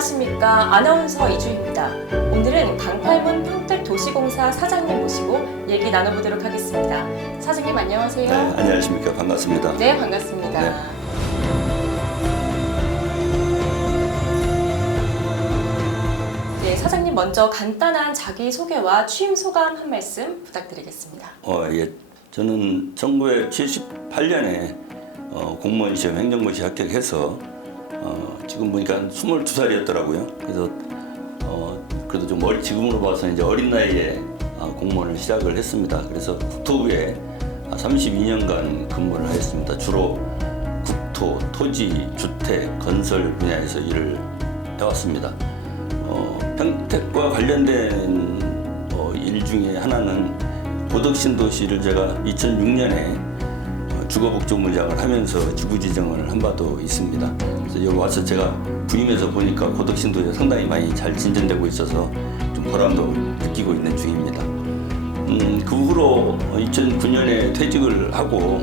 안녕하십니까. 아나운서 이주입니다. 오늘은 강팔문 평택도시공사 사장님 모시고 얘기 나눠보도록 하겠습니다. 사장님 안녕하세요. 네, 안녕하십니까. 반갑습니다. 네, 반갑습니다. 네. 네, 사장님 먼저 간단한 자기소개와 취임 소감 한 말씀 부탁드리겠습니다. 예. 저는 1978년에 공무원 시험 행정고시 합격해서 지금 보니까 22살이었더라고요. 그래서 그래도 좀 지금으로 봐서 이제 어린 나이에 공무원을 시작을 했습니다. 그래서 국토부에 32년간 근무를 하였습니다. 주로 국토, 토지, 주택, 건설 분야에서 일을 해왔습니다. 평택과 관련된 일 중에 하나는 고덕신도시를 제가 2006년에 주거복지물장을 하면서 지구지정을 한 바도 있습니다. 그래서 여기 와서 제가 부임해서 보니까 고덕신도시가 상당히 많이 잘 진전되고 있어서 좀 보람도 느끼고 있는 중입니다. 그 후로 2009년에 퇴직을 하고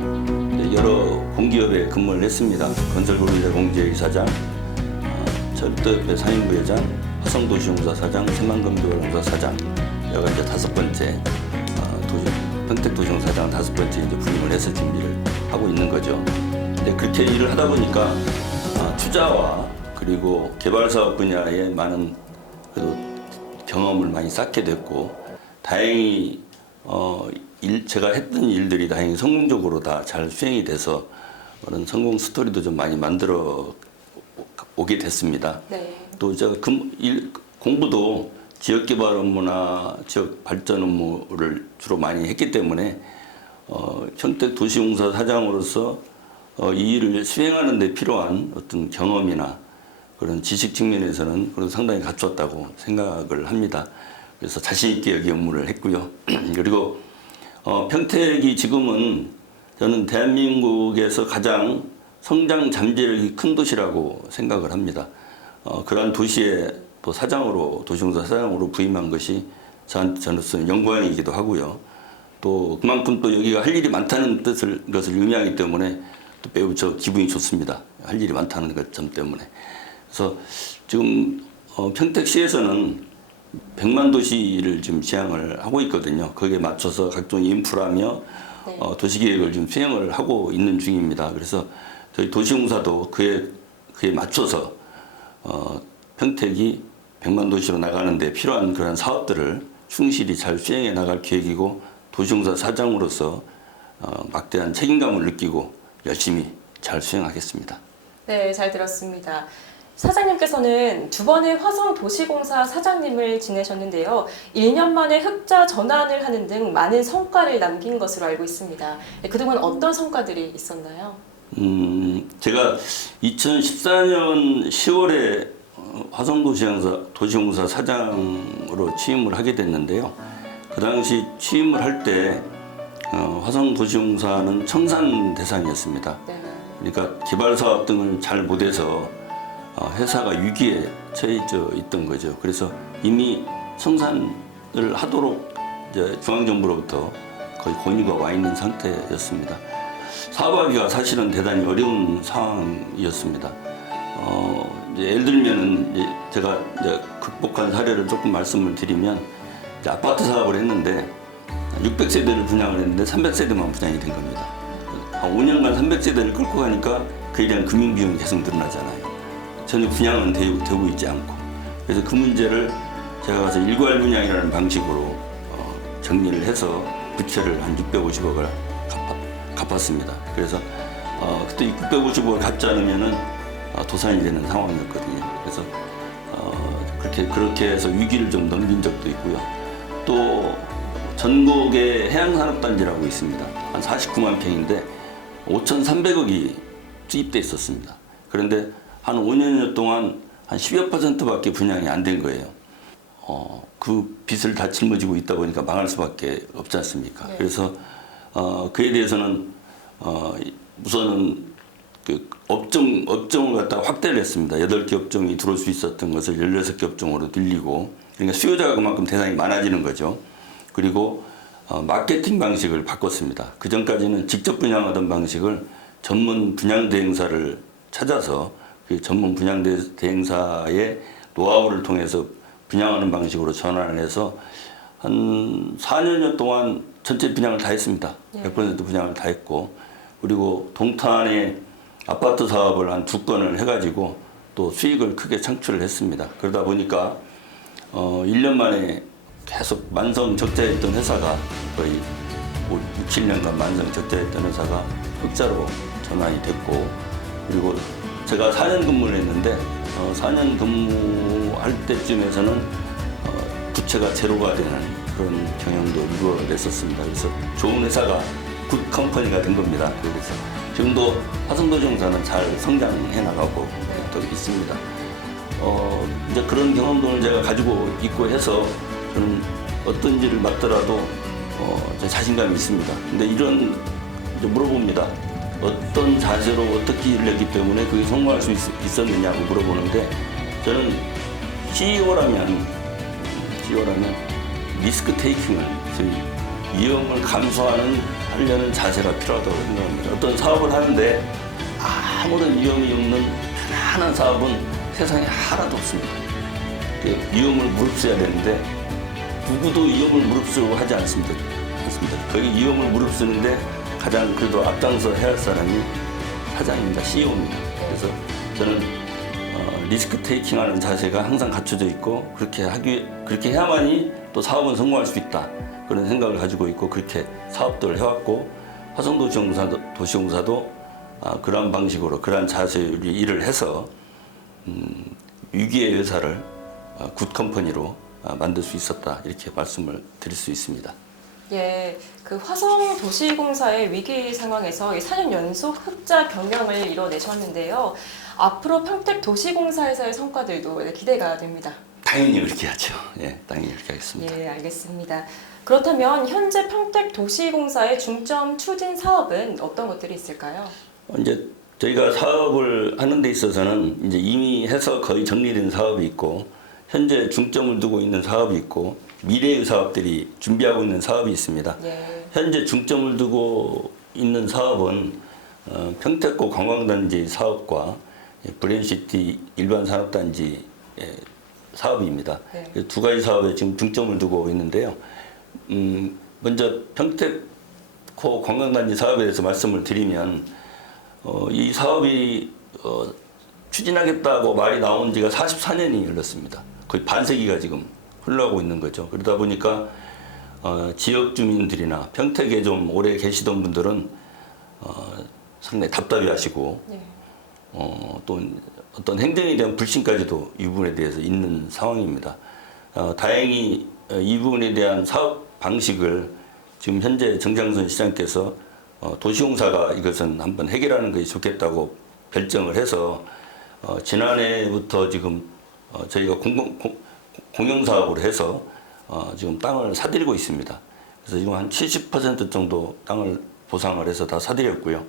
여러 공기업에 근무를 했습니다. 건설노동자공제이사장, 철도협회 상임부회장, 화성도시공사 사장, 새만금도공사 사장, 여기가 이제 5번째 평택도시공사장 5번째 이제 부임을 해서 준비를 하고 있는 거죠. 근데 그렇게 일을 하다 보니까 투자와 그리고 개발 사업 분야에 많은 그래도 경험을 많이 쌓게 됐고, 다행히 제가 했던 일들이 다행히 성공적으로 다 잘 수행이 돼서 그런 성공 스토리도 좀 많이 만들어 오게 됐습니다. 네. 또 제가 공부도 지역개발 업무나 지역 발전 업무를 주로 많이 했기 때문에 평택도시공사 사장으로서 이 일을 수행하는 데 필요한 어떤 경험이나 그런 지식 측면에서는 그래도 상당히 갖췄다고 생각을 합니다. 그래서 자신 있게 여기 업무를 했고요. 그리고 평택이 지금은 저는 대한민국에서 가장 성장 잠재력이 큰 도시라고 생각을 합니다. 그러한 도시에 또 도시공사 사장으로 부임한 것이 저로서는 영광이기도 하고요. 또 그만큼 또 여기가 할 일이 많다는 것을 의미하기 때문에 또 매우 기분이 좋습니다. 할 일이 많다는 점 때문에. 그래서 지금 평택시에서는 100만 도시를 지금 지향을 하고 있거든요. 거기에 맞춰서 각종 인프라며 네. 도시계획을 지금 수행을 하고 있는 중입니다. 그래서 저희 도시공사도 그에 맞춰서 평택이 100만 도시로 나가는데 필요한 그런 사업들을 충실히 잘 수행해 나갈 계획이고, 도시공사 사장으로서 막대한 책임감을 느끼고 열심히 잘 수행하겠습니다. 네, 잘 들었습니다. 사장님께서는 2번의 화성도시공사 사장님을 지내셨는데요. 1년 만에 흑자 전환을 하는 등 많은 성과를 남긴 것으로 알고 있습니다. 그동안 어떤 성과들이 있었나요? 제가 2014년 10월에 화성도시공사 사장으로 취임을 하게 됐는데요. 그 당시 취임을 할 때 화성도시공사는 청산 대상이었습니다. 네. 그러니까 개발 사업 등을 잘 못해서 회사가 위기에 처해져 있던 거죠. 그래서 이미 청산을 하도록 이제 중앙정부로부터 거의 권유가 와 있는 상태였습니다. 사업하기가 사실은 대단히 어려운 상황이었습니다. 예를 들면은 제가 이제 극복한 사례를 조금 말씀을 드리면, 이제 아파트 사업을 했는데 600세대를 분양을 했는데 300세대만 분양이 된 겁니다. 한 5년간 300세대를 끌고 가니까 그에 대한 금융 비용이 계속 늘어나잖아요. 전혀 분양은 되고 있지 않고. 그래서 그 문제를 제가 가서 일괄 분양이라는 방식으로 정리를 해서 부채를 한 650억을 갚았습니다. 그래서 그때 650억을 갚지 않으면은 도산이 되는 상황이었거든요. 그래서 그렇게 해서 위기를 좀 넘긴 적도 있고요. 또 전국에 해양산업단지라고 있습니다. 한 49만 평인데 5,300억이 투입돼 있었습니다. 그런데 한 5년여 동안 한 10여 %밖에 분양이 안 된 거예요. 그 빚을 다 짊어지고 있다 보니까 망할 수밖에 없지 않습니까? 네. 그래서 그에 대해서는 우선은 그 업종을 갖다가 확대를 했습니다. 8개 업종이 들어올 수 있었던 것을 16개 업종으로 늘리고, 그러니까 수요자가 그만큼 대상이 많아지는 거죠. 그리고 마케팅 방식을 바꿨습니다. 그 전까지는 직접 분양하던 방식을 전문 분양 대행사를 찾아서 그 전문 분양 대행사에 노하우를 통해서 분양하는 방식으로 전환을 해서 한 4년여 동안 전체 분양을 다 했습니다. 100% 분양을 다 했고, 그리고 동탄에 아파트 사업을 한 2건을 해가지고 또 수익을 크게 창출을 했습니다. 그러다 보니까 1년 만에 계속 만성 적자였던 회사가 거의 6, 7년간 만성 적자였던 회사가 흑자로 전환이 됐고, 그리고 제가 4년 근무를 했는데 4년 근무할 때쯤에서는 부채가 제로가 되는 그런 경영도 이루어냈었습니다. 그래서 좋은 회사가 굿 컴퍼니가 된 겁니다. 그래서 지금도 화성도시공사는 잘 성장해 나가고 또 있습니다. 이제 그런 경험들을 제가 가지고 있고 해서 저는 어떤 일을 맡더라도 자신감이 있습니다. 근데 이런 이제 물어봅니다. 어떤 자세로 어떻게 일을 했기 때문에 그게 성공할 수 있었느냐고 물어보는데, 저는 CEO라면 리스크 테이킹을, 위험을 하려는 자세가 필요하다고 생각합니다. 어떤 사업을 하는데 아무런 위험이 없는 편안한 사업은 세상에 하나도 없습니다. 위험을 무릅쓰어야 되는데 누구도 위험을 무릅쓰고 하지 않습니다. 거기 위험을 무릅쓰는데 가장 그래도 앞장서 해야 할 사람이 사장입니다. CEO입니다. 그래서 저는 리스크 테이킹하는 자세가 항상 갖춰져 있고, 그렇게 해야만이 또 사업은 성공할 수 있다, 그런 생각을 가지고 있고 그렇게 사업들을 해왔고, 화성도시공사도 그러한 방식으로 그러한 자세로 일을 해서 위기의 회사를 굿 컴퍼니로 만들 수 있었다, 이렇게 말씀을 드릴 수 있습니다. 예, 그 화성도시공사의 위기 상황에서 4년 연속 흑자 경영을 이뤄내셨는데요. 앞으로 평택도시공사에서의 성과들도 기대가 됩니다. 당연히 그렇게 하죠. 예, 당연히 그렇게 하겠습니다. 예, 알겠습니다. 그렇다면 현재 평택도시공사의 중점 추진 사업은 어떤 것들이 있을까요? 이제 저희가 사업을 하는 데 있어서는 이제 이미 해서 거의 정리된 사업이 있고, 현재 중점을 두고 있는 사업이 있고, 미래의 사업들이 준비하고 있는 사업이 있습니다. 예. 현재 중점을 두고 있는 사업은 평택고 관광단지 사업과 브랜시티 일반 산업단지 사업입니다. 네. 두 가지 사업에 지금 중점을 두고 있는데요. 먼저 평택고 관광단지 사업에 대해서 말씀을 드리면, 이 사업이 추진하겠다고 말이 나온 지가 44년이 흘렀습니다. 거의 반세기가 지금 흘러가고 있는 거죠. 그러다 보니까 지역 주민들이나 평택에 좀 오래 계시던 분들은 상당히 답답해 하시고, 네. 또 어떤 행정에 대한 불신까지도 이 부분에 대해서 있는 상황입니다. 다행히 이 부분에 대한 사업 방식을 지금 현재 정장선 시장께서 도시공사가 이것은 한번 해결하는 것이 좋겠다고 결정을 해서 지난해부터 지금 저희가 공영사업으로 해서 지금 땅을 사들이고 있습니다. 그래서 지금 한 70% 정도 땅을 보상을 해서 다 사들였고요.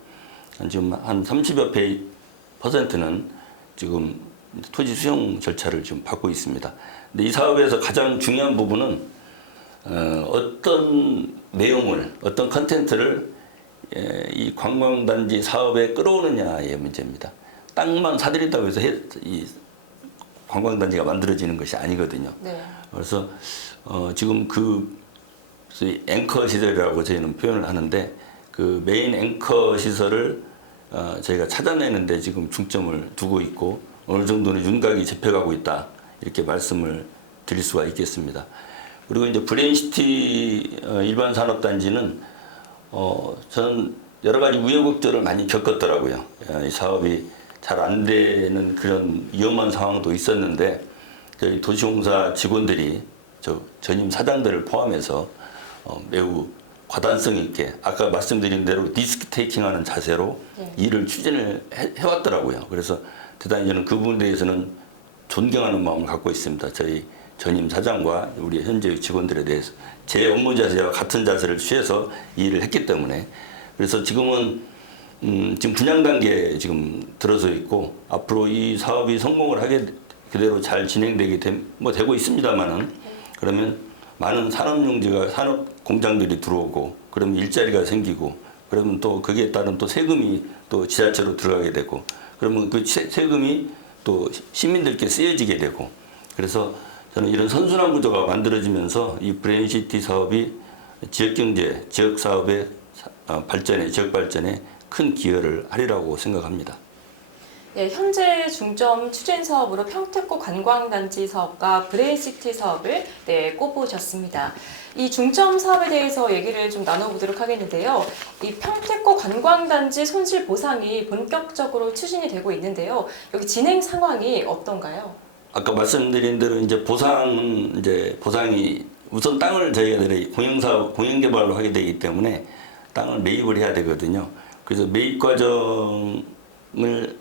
지금 한 30여 %는 지금 토지 수용 절차를 지금 받고 있습니다. 근데 이 사업에서 가장 중요한 부분은 어떤 내용을, 어떤 컨텐츠를 이 관광단지 사업에 끌어오느냐의 문제입니다. 땅만 사들인다고 해서 이 관광단지가 만들어지는 것이 아니거든요. 네. 그래서 지금 소위 앵커 시설이라고 저희는 표현을 하는데, 그 메인 앵커 시설을 저희가 찾아내는데 지금 중점을 두고 있고, 어느 정도는 윤곽이 잡혀가고 있다, 이렇게 말씀을 드릴 수가 있겠습니다. 그리고 이제 브레인시티 일반 산업단지는 저는 여러 가지 우여곡절을 많이 겪었더라고요. 이 사업이 잘 안 되는 그런 위험한 상황도 있었는데, 저희 도시공사 직원들이 전임 사장들을 포함해서 매우 과단성 있게, 아까 말씀드린 대로 리스크 테이킹하는 자세로 일을 추진을 해왔더라고요. 그래서 대단히 저는 그 부분에 대해서는 존경하는 마음을 갖고 있습니다. 저희 전임 사장과 우리 현재 직원들에 대해서 제 업무 자세와 같은 자세를 취해서 이 일을 했기 때문에. 그래서 지금은 지금 분양 단계에 지금 들어서 있고, 앞으로 이 사업이 성공을 하게 그대로 잘 진행되게 되고 있습니다만은, 그러면 많은 산업용지가 산업 공장들이 들어오고, 그러면 일자리가 생기고, 그러면 또 거기에 따른 또 세금이 또 지자체로 들어가게 되고, 그러면 그 세금이 또 시민들께 쓰여지게 되고, 그래서 저는 이런 선순환 구조가 만들어지면서 이 브레인시티 사업이 지역 경제, 지역 사업의 발전에, 지역 발전에 큰 기여를 하리라고 생각합니다. 네, 현재 중점 추진 사업으로 평택고 관광단지 사업과 브레인시티 사업을 꼽으셨습니다. 이 중점 사업에 대해서 얘기를 좀 나눠보도록 하겠는데요. 이 평택고 관광단지 손실 보상이 본격적으로 추진이 되고 있는데요. 여기 진행 상황이 어떤가요? 아까 말씀드린 대로 이제 보상이 우선 땅을 저희가 공영개발로 하게 되기 때문에 땅을 매입을 해야 되거든요. 그래서 매입 과정을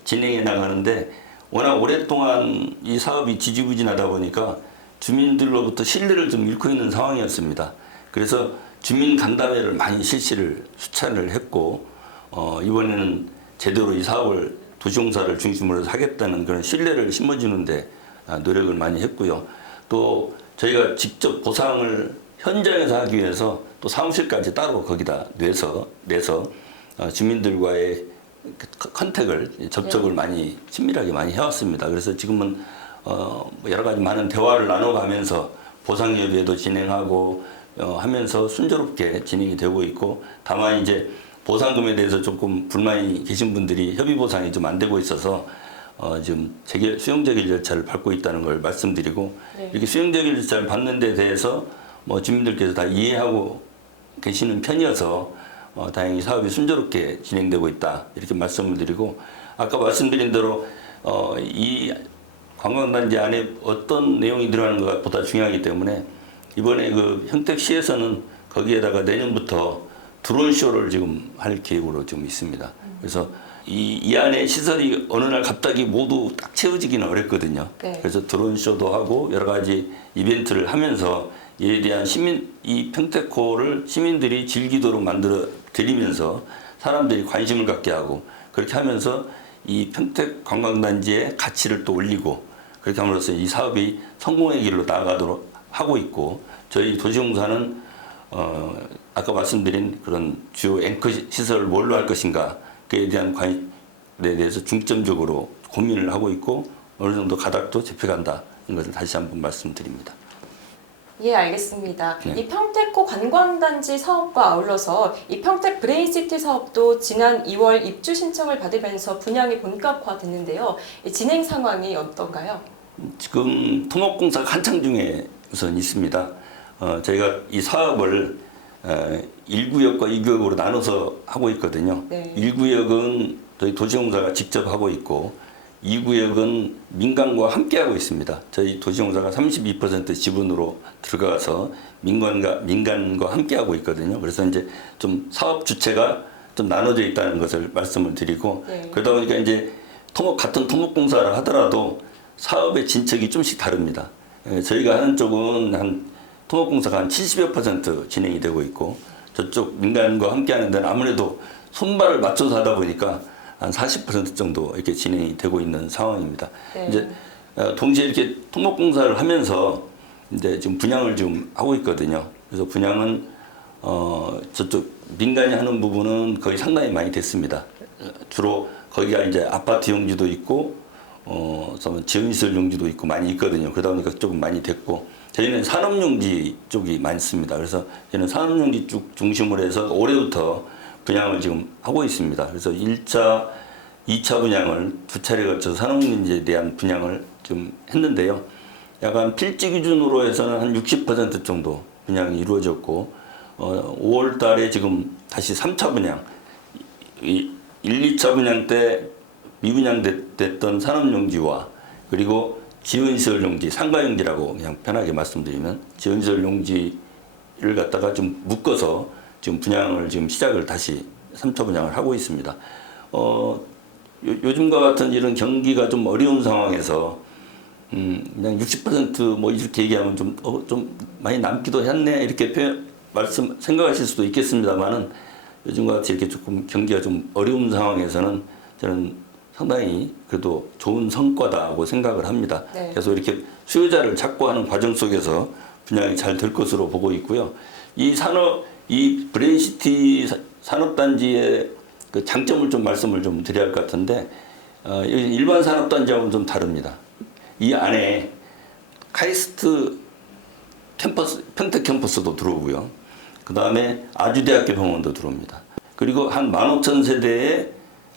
진행해 나가는데 워낙 오랫동안 이 사업이 지지부진하다 보니까 주민들로부터 신뢰를 좀 잃고 있는 상황이었습니다. 그래서 주민 간담회를 많이 수차를 했고 이번에는 제대로 이 사업을 도시공사를 중심으로 해서 하겠다는 그런 신뢰를 심어주는데 노력을 많이 했고요. 또 저희가 직접 보상을 현장에서 하기 위해서 또 사무실까지 따로 거기다 내서 주민들과의 접촉을 많이 친밀하게 많이 해왔습니다. 그래서 지금은 여러 가지 많은 대화를 나눠가면서 보상 협의회도 진행하고 하면서 순조롭게 진행이 되고 있고, 다만 이제 보상금에 대해서 조금 불만이 계신 분들이 협의 보상이 좀 안 되고 있어서 지금 수용제길 절차를 밟고 있다는 걸 말씀드리고, 네. 이렇게 수용제길 절차를 밟는 데 대해서 주민들께서 다 이해하고 계시는 편이어서 다행히 사업이 순조롭게 진행되고 있다 이렇게 말씀을 드리고, 아까 말씀드린 대로 이 관광단지 안에 어떤 내용이 들어가는 것보다 중요하기 때문에 이번에 그 평택시에서는 거기에다가 내년부터 드론 쇼를 지금 할 계획으로 좀 있습니다. 그래서 이 안에 시설이 어느 날 갑자기 모두 딱 채워지기는 어렵거든요. 네. 그래서 드론 쇼도 하고 여러 가지 이벤트를 하면서 이에 대한 이 평택호를 시민들이 즐기도록 만들어 드리면서 사람들이 관심을 갖게 하고, 그렇게 하면서 이 평택 관광단지의 가치를 또 올리고, 그렇게 함으로써 이 사업이 성공의 길로 나아가도록 하고 있고, 저희 도시공사는 아까 말씀드린 그런 주요 앵커 시설을 뭘로 할 것인가 그에 대한 관심에 대해서 중점적으로 고민을 하고 있고, 어느 정도 가닥도 잡혀간다 이런 것을 다시 한번 말씀드립니다. 예, 알겠습니다. 네. 이 평택고 관광단지 사업과 아울러서 이 평택 브레인시티 사업도 지난 2월 입주 신청을 받으면서 분양이 본격화됐는데요. 이 진행 상황이 어떤가요? 지금 토목공사가 한창 중에 우선 있습니다. 저희가 이 사업을 1구역과 2구역으로 나눠서 하고 있거든요. 네. 1구역은 저희 도시공사가 직접 하고 있고, 2구역은 민간과 함께 하고 있습니다. 저희 도시공사가 32% 지분으로 들어가서 민간과 함께 하고 있거든요. 그래서 이제 좀 사업 주체가 좀 나눠져 있다는 것을 말씀을 드리고, 네. 그러다 보니까 이제 같은 토목공사를 하더라도 사업의 진척이 좀씩 다릅니다. 저희가 하는 쪽은 토목공사가 한 70여 % 진행이 되고 있고, 저쪽 민간과 함께 하는 데는 아무래도 손발을 맞춰서 하다 보니까 한 40% 정도 이렇게 진행이 되고 있는 상황입니다. 네. 이제 동시에 이렇게 토목공사를 하면서 이제 지금 분양을 좀 하고 있거든요. 그래서 분양은 저쪽 민간이 하는 부분은 거의 상당히 많이 됐습니다. 주로 거기가 이제 아파트 용지도 있고 지원시설 용지도 있고 많이 있거든요. 그러다 보니까 조금 많이 됐고, 저희는 산업용지 쪽이 많습니다. 그래서 저희는 산업용지 쪽 중심으로 해서 올해부터 분양을 지금 하고 있습니다. 그래서 1차, 2차 분양을 두 차례 거쳐서 산업용지에 대한 분양을 좀 했는데요. 약간 필지 기준으로 해서는 한 60% 정도 분양이 이루어졌고, 5월 달에 지금 다시 3차 분양, 1, 2차 분양 때 미분양됐던 산업용지와 그리고 지원시설 용지, 상가용지라고 그냥 편하게 말씀드리면 지원시설 용지를 갖다가 좀 묶어서 지금 분양을 지금 시작을 다시 3차 분양을 하고 있습니다. 요즘과 같은 이런 경기가 좀 어려운 상황에서 그냥 60% 이렇게 얘기하면 좀 많이 남기도 했네 이렇게 생각하실 수도 있겠습니다만은, 요즘과 같이 이렇게 조금 경기가 좀 어려운 상황에서는 저는 상당히 그래도 좋은 성과다고 생각을 합니다. 네. 그래서 이렇게 수요자를 찾고 하는 과정 속에서 분양이 잘 될 것으로 보고 있고요. 이 브레인시티 산업단지의 그 장점을 좀 말씀을 좀 드려야 할 것 같은데, 일반 산업단지하고는 좀 다릅니다. 이 안에 카이스트 캠퍼스, 평택 캠퍼스도 들어오고요. 그 다음에 아주대학교 병원도 들어옵니다. 그리고 한 15,000세대의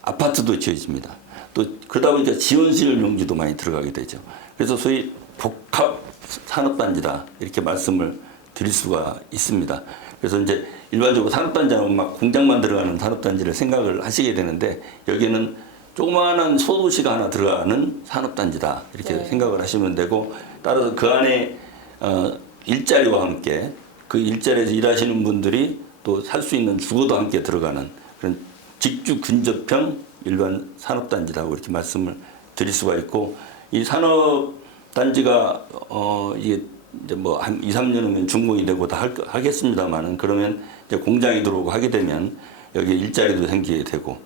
아파트도 지어집니다. 또 그러다 보니까 지원실 용지도 많이 들어가게 되죠. 그래서 소위 복합 산업단지다 이렇게 말씀을 드릴 수가 있습니다. 그래서 이제 일반적으로 산업단지하면 막 공장만 들어가는 산업단지를 생각을 하시게 되는데 여기는 조그마한 소도시가 하나 들어가는 산업단지다 이렇게 네. 생각을 하시면 되고 따라서 그 안에 일자리와 함께 그 일자리에서 일하시는 분들이 또 살 수 있는 주거도 함께 들어가는 그런 직주 근접형 일반 산업단지라고 이렇게 말씀을 드릴 수가 있고 이 산업단지가 이게 이제 뭐 한 2, 3년 후면 준공이 되고 다 하겠습니다만은 그러면 이제 공장이 들어오고 하게 되면 여기 일자리도 생기게 되고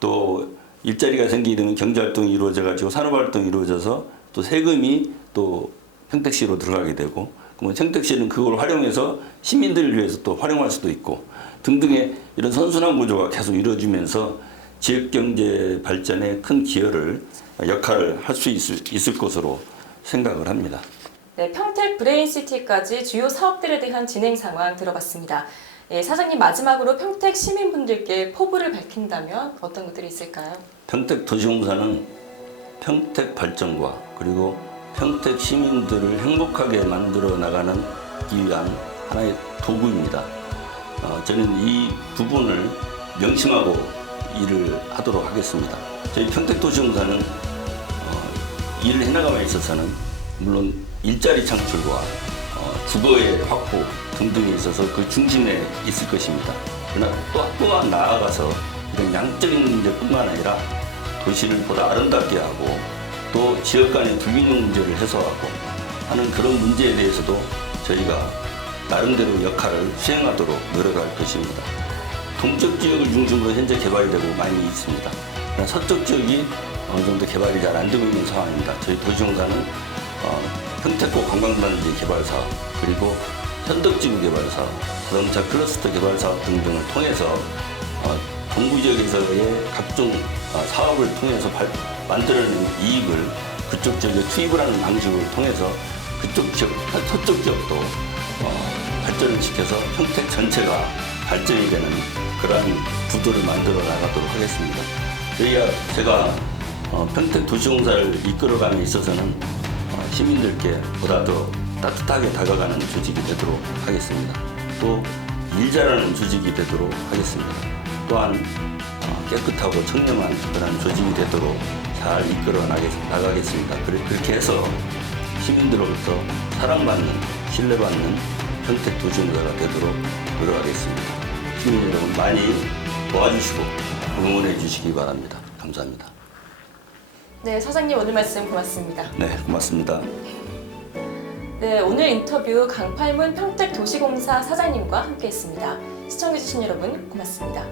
또 일자리가 생기게 되면 경제활동이 이루어져 가지고 산업활동이 이루어져서 또 세금이 또 평택시로 들어가게 되고 그러면 평택시는 그걸 활용해서 시민들을 위해서 또 활용할 수도 있고 등등의 이런 선순환 구조가 계속 이루어지면서 지역경제 발전에 큰 기여를 역할을 할 수 있을 것으로 생각을 합니다. 네, 평택 브레인시티까지 주요 사업들에 대한 진행 상황 들어봤습니다. 예, 사장님 마지막으로 평택 시민분들께 포부를 밝힌다면 어떤 것들이 있을까요? 평택 도시공사는 평택 발전과 그리고 평택 시민들을 행복하게 만들어 나가는 위한 하나의 도구입니다. 저는 이 부분을 명심하고 일을 하도록 하겠습니다. 저희 평택 도시공사는 일을 해나감에 있어서는 물론 일자리 창출과 주거의 확보 등등에 있어서 그 중심에 있을 것입니다. 그러나 또한 나아가서 이런 양적인 문제뿐만 아니라 도시를 보다 아름답게 하고 또 지역 간의 불균형 문제를 해소하고 하는 그런 문제에 대해서도 저희가 나름대로 역할을 수행하도록 노력할 것입니다. 동쪽 지역을 중심으로 현재 개발이 되고 많이 있습니다. 그러나 서쪽 지역이 어느 정도 개발이 잘 안 되고 있는 상황입니다. 저희 도시공사는 평택고 관광단지 개발 사업 그리고 현덕지구 개발 사업, 자동차 클러스터 개발 사업 등등을 통해서 동부 지역에서의 각종 사업을 통해서 만들어낸 이익을 그쪽 지역에 투입을 하는 방식을 통해서 그쪽 지역, 서쪽 지역도 발전을 시켜서 평택 전체가 발전이 되는 그러한 구도를 만들어 나가도록 하겠습니다. 제가 평택 도시공사를 이끌어감에 있어서는 시민들께 보다 더 따뜻하게 다가가는 조직이 되도록 하겠습니다. 또 일 잘하는 조직이 되도록 하겠습니다. 또한 깨끗하고 청렴한 그런 조직이 되도록 잘 이끌어 나가겠습니다. 그렇게 해서 시민들로부터 사랑받는, 신뢰받는 평택 도시공사가 되도록 노력하겠습니다. 시민 여러분 많이 도와주시고 응원해 주시기 바랍니다. 감사합니다. 네, 사장님 오늘 말씀 고맙습니다. 네, 고맙습니다. 네, 오늘 인터뷰 강팔문 평택도시공사 사장님과 함께했습니다. 시청해주신 여러분 고맙습니다.